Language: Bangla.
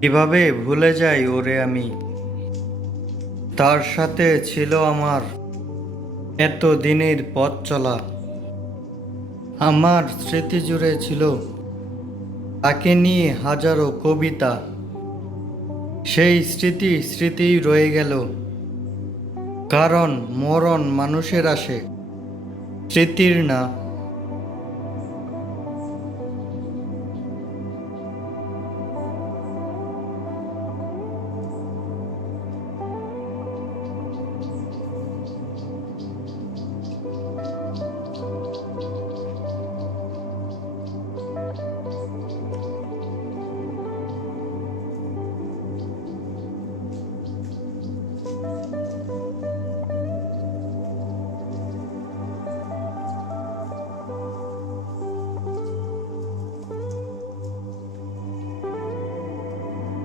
কিভাবে ভুলে যাই ওরে আমি। তার সাথে ছিল আমার এত দিনের পথ চলা। আমার স্মৃতি জুড়ে ছিল তাকে নিয়ে হাজারো কবিতা। সেই স্মৃতিই রয়ে গেল, কারণ মরণ মানুষের আসে, স্মৃতির না।